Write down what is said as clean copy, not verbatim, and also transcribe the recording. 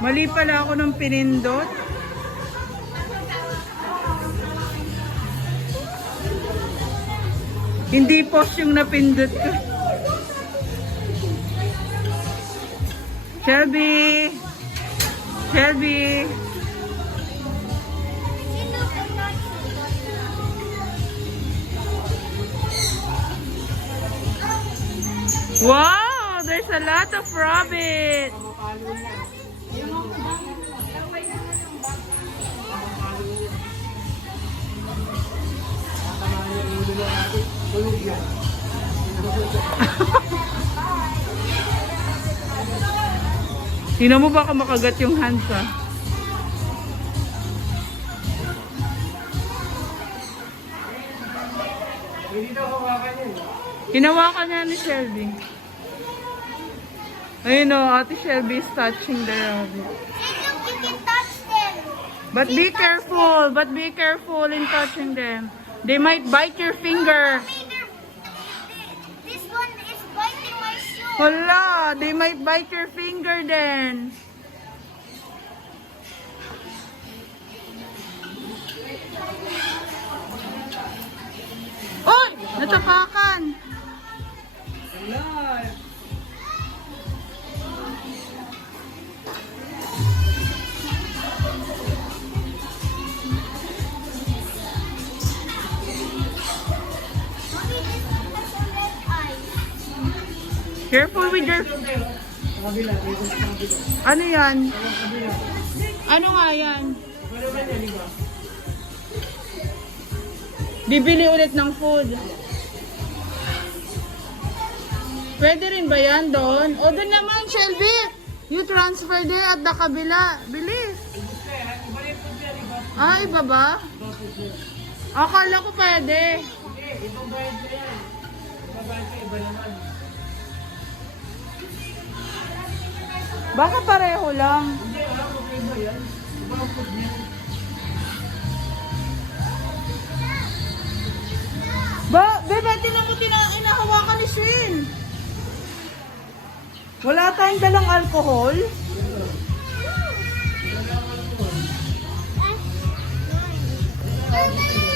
Mali pala ako ng pinindot. Hindi post yung napindot ko. Shelby! Shelby! Wow! There's a lot of rabbits! Tingnan mo baka makagat yung hands ha. Hinawakan niya ni Shelby. Ayun o, Ate Shelby is touching the rabbit. You can touch them. But be careful. But be careful in touching them. They might bite your finger. This one is biting my shoe. Hala, they might bite your finger then. Oy! Natapakan! Mommy, this one has a red eye. Careful with your... Ano yan? Ano nga yan? Bibili ulit ng food. Pwede rin ba yan doon? O doon naman, Shelby. You transfer there at the kabila. Bilis. Ah, iba ba? Akala ko pwede. Baka pareho lang. Bebe, tinan mo inahawakan ni Shin. Wala tayong dalang alcohol. Mommy,